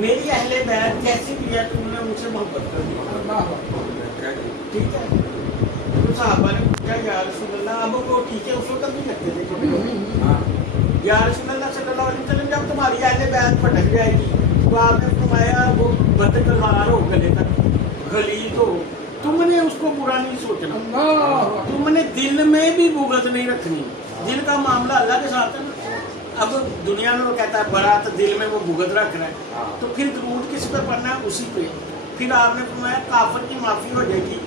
मेरी अहले बैत कैसी भी है, तुमने उनसे मोहब्बत कर दी। ठीक है, तो साहबा ने पूछा या रसूल अल्लाह, अब वो ठीक है उस वक्त भी लगते थे छोटे लोग। या रसूल अल्लाह सल्लल्लाहु अलैहि वसल्लम, जब तुम्हारी अहले बैत फटक जाएगी तो आपने फरमाया वो बदकरार हो गले तक, गलीज हो, तुमने उसको बुरा नहीं सोचना, तुमने दिल में भी बुगत नहीं रखनी। दिल का मामला अल्लाह के साथ है ना। अब दुनिया में वो कहता है बड़ा, तो दिल में वो भुगत रख रहा है, तो फिर दरूद किस पे पढ़ना है? उसी पे। फिर आपने फरमाया काफिर की माफ़ी हो जाएगी,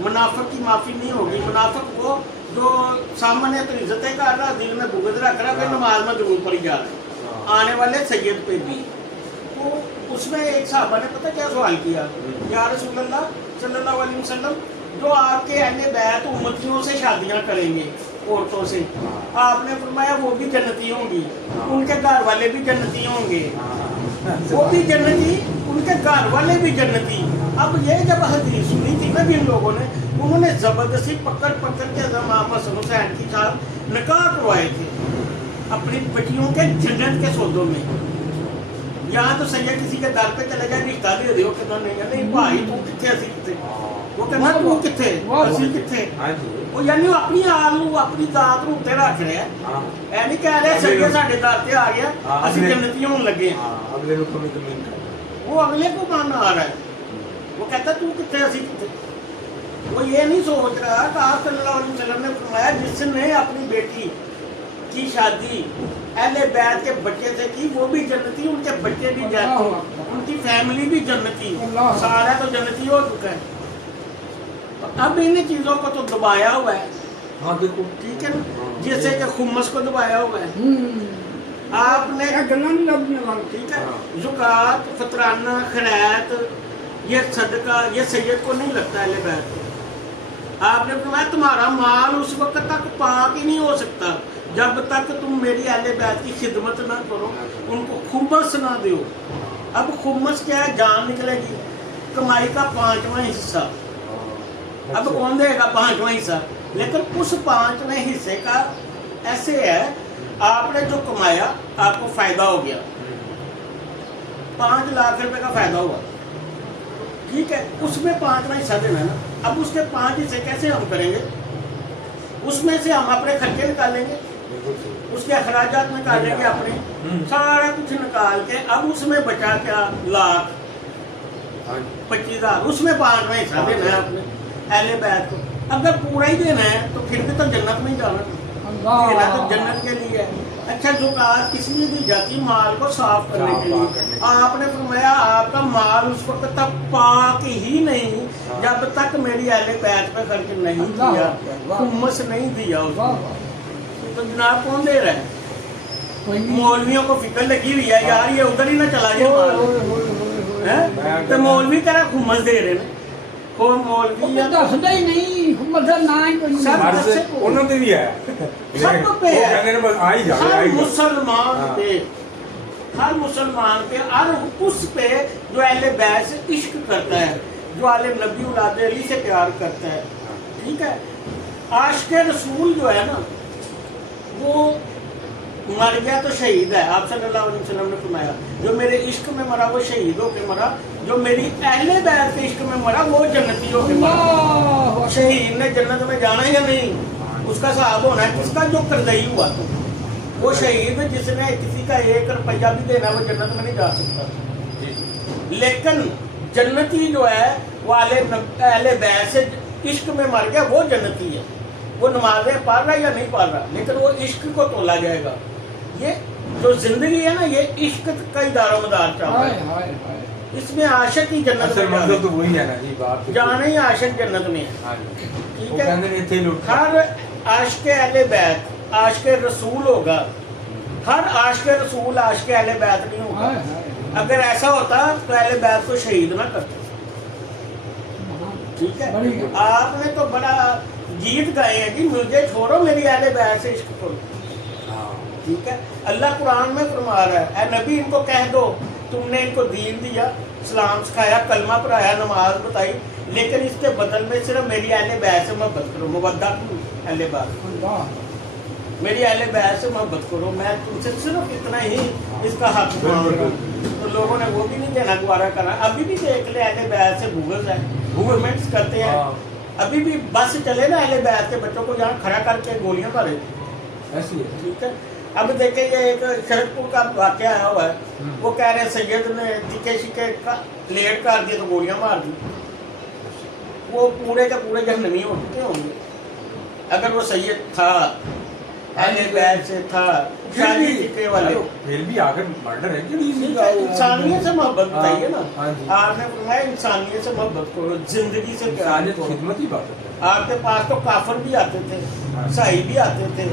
मुनाफिक की माफ़ी नहीं होगी। मुनाफिक वो जो सामने तो इज्जतें कर रहा, दिल में भुगत रख रहा, फिर नमाज में दरूद पढ़ी जा रहा है, आने वाले सैयद पे भी। तो उसमें एक साहबा ने पता क्या सवाल किया, या रसूल अल्लाह सल्लल्लाहु अलैहि वसल्लम, जो आपके अहले बैत उम्मतियों से शादियां करेंगे, औरतों से, आपने फरमाया वो भी जन्नती होंगी, उनके घर वाले भी जन्नती होंगे, वो भी जन्नती, उनके घर वाले भी जन्नती। अब ये जब हदीस सुनी थी ना जिन लोगों ने, उन्होंने जबरदस्ती पकड़ पकड़ के इमाम हसन हुसैन की साथ निकाह करवाए थे अपनी बेटियों के जन्नत के सौदों में। यहाँ तो सैयद किसी के दर पे चले जाए, रिश्ता दे दियो कि नहीं भाई तू कितने, असी कितने, वो कहना तू कितने, असी कितने। वो यानी वो अपनी आलू अपनी जात ਨੂੰ ਉੱਤੇ ਰੱਖ ਰਿਹਾ ਐ, ਨਹੀਂ ਕਹਿ ਰਿਹਾ ਸੈयਦ ਸਾਡੇ ਦਰ ਤੇ ਆ ਗਿਆ, ਅਸੀਂ जन्नती होने लगे हैं। अगले को कमिटमेंट है, वो अगले को मानना आ रहा है, वो कहता तू कितने, असी कितने। वो ये नहीं सोच रहा कि आप सल्लल्लाहु अलैहि वसल्लम ने फरमाया जिसने अपनी बेटी की शादी अहले बैत के बच्चे से की, वो भी जन्नती, उनके बच्चे भी जन्नती, उनकी फैमिली भी जन्नती, सारा तो जन्नती हो चुका है। अब इन चीजों को तो दबाया हुआ है। हाँ देखो, ठीक है ना, जैसे कि खुम्मस को दबाया हुआ है आपने, ठीक है, ज़कात, फतराना, खैरात, ये सदका, ये सैयद को नहीं लगता अहले बैत को। आपने फरमाया तुम्हारा माल उस वक्त तक पाक ही नहीं हो सकता जब तक तुम मेरी अहले बैत की खिदमत ना करो, उनको खुम्मस ना दो। अब खुम्मस क्या है? जान निकलेगी, कमाई का 5वां हिस्सा। अब कौन देगा 5वां हिस्सा? लेकिन उस 5वें हिस्से का ऐसे है, आपने जो कमाया आपको फायदा हो गया, 5 लाख रुपए का फायदा हुआ, ठीक है, उसमें 5वां हिस्सा देना है ना। अब उसके 5 हिस्से कैसे हम करेंगे? उसमें से हम अपने खर्चे निकालेंगे, उसके अखराजात निकालेंगे अपने, सारा कुछ निकाल के, अब उसमें बचा क्या? लाख 25,000, उसमें 5वां हिस्सा देना है अपने अहले बैत को। अगर पूरा ही देना है तो फिर भी तो जन्नत में ही जाना, देना तो जन्नत के लिए है। अच्छा, ज़कात किस लिए दी जाती? माल को साफ करने के लिए। आपने फरमाया आपका माल उस वक्त तक पाक ही नहीं जब तक मेरी अहले बैत पे खर्च नहीं किया, खुम्मस नहीं दिया उसको। तो जनाब कौन दे रहा है? मौलवियों को फिक्र लगी हुई है यार, ये उधर ही ना चला जाए माल, तो मौलवी तेरा खुम्मस दे रहे हैं। और मौलवी दसदा ही नहीं, मतलब ना ही कोई सब उन्होंने भी है, सब पे है, बस आ ही जाए, हर मुसलमान पे, हर मुसलमान पे, और उस पे जो अहले बैत से इश्क करता है, जो आले नबी औलाद अली से प्यार करता है, ठीक है। आशिक़ रसूल जो है ना, वो मर गया तो शहीद है। आप सल्लल्लाहु अलैहि वसल्लम ने फरमाया जो मेरे इश्क में मरा वो शहीद होके मरा, जो मेरी अहले बैत के इश्क में मरा वो जन्नती होके मरा। शहीद ने जन्नत में जाना या नहीं, उसका साहब होना है किसका? जो करदई हुआ। तो वो शहीद जिसने किसी का 1 रुपया भी देना, वो जन्नत में नहीं जा सकता। लेकिन जन्नती जो है वो अहले बैत से इश्क में मर गया, वो जन्नती है। वो नमाजें पढ़ रहा या नहीं पढ़ रहा, लेकिन वो इश्क को तोला जाएगा। ये जो जिंदगी है ना, ये इश्क का ही दारोमदार चाहता है। इसमें आशिक ही जन्नत में मतलब तो वही है ना जी, बात जाना ही आशिक जन्नत में है, ठीक है। हर आशिक अहले बैत आशिक रसूल होगा, हर आशिक रसूल आशिक अहले बैत नहीं होगा। अगर ऐसा होता तो अहले बैत को शहीद ना करते, ठीक है। आपने तो बड़ा गीत गाए हैं कि मुझे छोड़ो मेरी अहले बैत से इश्क करो, ठीक है। अल्लाह कुरान में फरमा रहा है, ऐ नबी इनको कह दो तुमने इनको दीन दिया, इस्लाम सिखाया, कलमा पढ़ाया, नमाज बताई, लेकिन इसके बदल में सिर्फ मेरी अहले बैत से मोहब्बत करो। मुवद्दत अहले बैत, मेरी अहले बैत से मोहब्बत करो, मैं तुमसे सिर्फ इतना ही इसका हक मांग रहा हूँ। तो लोगों ने वो भी नहीं देना दोबारा करना। अभी भी देख ले अहले बैत से गूगल है, गवर्नमेंट्स करते हैं। अभी भी बस चले ना अहले बैत के बच्चों को यहाँ खड़ा करके गोलियां मारे, ऐसी है। ठीक है। अब देखिए ये एक शरदपुर का वाक़या आया हुआ है, वो कह रहे हैं सैयद ने टिके शिके का लेट कर दिए तो गोलियां मार दी। वो पूरे का पूरे जहन्नमी हो चुके होंगे अगर वो सैयद था, अहले बैत से था, शादी टिके वाले। फिर भी आखिर मर्डर है कि नहीं? इंसानियत से मोहब्बत बताइए ना। हाँ जी। आपने फरमाया इंसानियत से मोहब्बत करो, जिंदगी से प्यार इंसानियत करो। खिदमत ही बात है। आपके पास तो काफर भी आते थे, हाँ। ईसाई भी आते थे,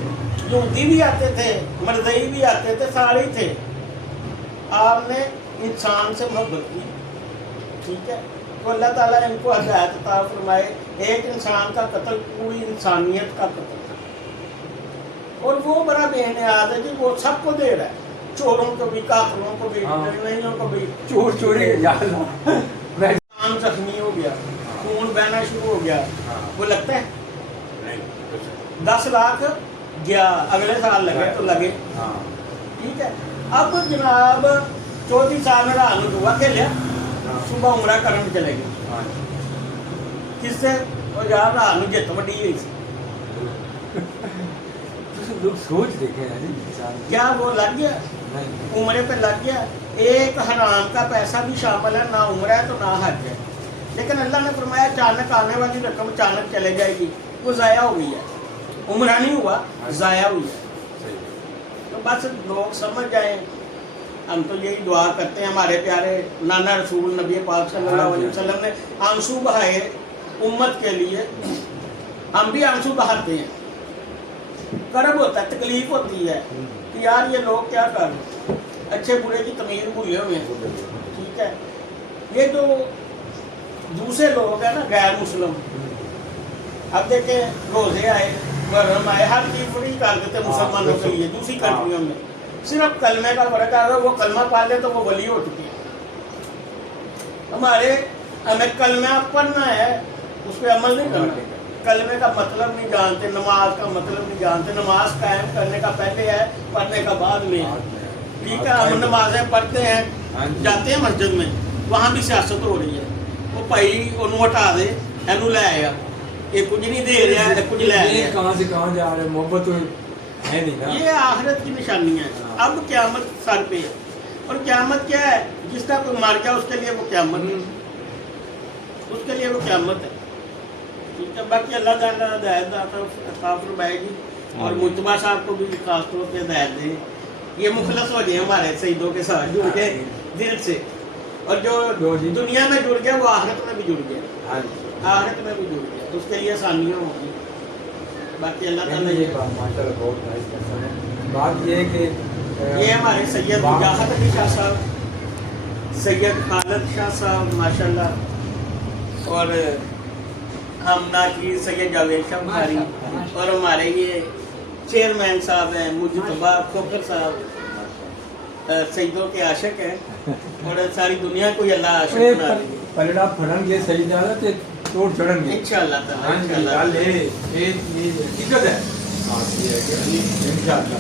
यहूदी भी आते थे, मरदई भी आते थे, सारे थे। आपने इंसान से मोहब्बत की, ठीक है। तो अल्लाह ताला इनको हिदायत अता फरमाए। एक इंसान का कत्ल पूरी इंसानियत का कत्ल था, और वो बड़ा बेनियाज है कि वो सबको दे रहा है, चोरों को भी, काफिरों को भी, हाँ। नईयों को भी। चोर चोरी याद मैं इंसान जख्मी हो गया, खून बहना शुरू हो गया, वो लगता है नहीं 10 लाख गया, अगले साल लगे तो लगे, हाँ ठीक है। अब जनाब 34 साल में रात में दुआ खेलिया, सुबह उमरा करन चले गए। हाँ किससे? और यार रात में जित वड्डी हुई सी। तो लोग सोच देखे हैं जी इंसान क्या वो लग गया? नहीं उम्रे पे लग गया। एक हराम का पैसा भी शामिल है, ना उम्र है तो ना हज है। लेकिन अल्लाह ने फरमाया अचानक आने वाली रकम अचानक चले जाएगी, वो ज़ाया हो गई है। उम्र नहीं हुआ, ज़ाया हुई है। सही तो बस लोग समझ जाएं। हम तो यही दुआ करते हैं, हमारे प्यारे नाना रसूल नबी पाक सल्लल्लाहु अलैहि वसल्लम ने आंसू बहाए उम्मत के लिए, हम भी आंसू बहाते हैं। करब होता है, तकलीफ होती है कि यार ये लोग क्या कर रहे हैं, अच्छे बुरे की तमीज़ भूले हुए हैं, ठीक है। ये जो दूसरे लोग हैं ना गैर मुस्लिम, अब देखें रोज़े आए, मुहर्रम आए, हर चीज़ फ्री कर देते मुसलमानों के लिए। दूसरी कंट्रियों में सिर्फ कलमे का फर्क है, वो कलमा पा ले तो वो वली हो चुकी है। हमारे हमें कलमा पढ़ना है, उस पर अमल नहीं करना। कलमे का मतलब नहीं जानते, नमाज का मतलब नहीं जानते। नमाज कायम करने का पहले है, पढ़ने का बाद में है, ठीक है। हम नमाजें पढ़ते हैं, जाते हैं मस्जिद में, वहाँ भी सियासत हो रही है। वो भाई उन्होंने हटा दे, एनू ले आया, ये कुछ नहीं दे रहा है, कुछ ले आया। कहाँ से कहाँ जा रहे हैं, मोहब्बत तो है नहीं ना। ये आखिरत की निशानियाँ हैं। अब क़यामत सर पे है, और क़यामत क्या है? जिसका कोई मार गया उसके लिए वो क़यामत है, उसके लिए वो क़यामत है, ठीक है। बाकी अल्लाह ताला हिदायत अता फरमाएगी, और मुजतबा साहब को भी खास तौर पे हिदायत दे। ये मुखलस हो गए हमारे शहीदों के साथ जुड़ गए दिल से, और जो दुनिया में जुड़ गया वो आखिरत में भी जुड़ गया, आखिरत में भी जुड़ गया, तो उसके लिए आसानियाँ होंगी। बाकी अल्लाह ताला ये माशाल्लाह बहुत नाइस क्वेश्चन है। बात ये है कि ये हमारे सैयद मुजाहिद अली शाह साहब, सैयद खालिद शाह साहब माशाल्लाह, और हम नाज़रीन सैयद जावेद शाह बुखारी, और हमारे ये चेयरमैन साहब हैं मुजतबा खोखर साहब, सईदों के आशिक हैं, और सारी दुनिया को ही अल्लाह आशिक बना रही है। पलड़ा फड़नगे सही ज्यादा ते तोड़ चढ़नगे इंशाअल्लाह ताला, हाँ जी इंशाअल्लाह। गल ये हकीकत है। हाँ ये है कि इंशाअल्लाह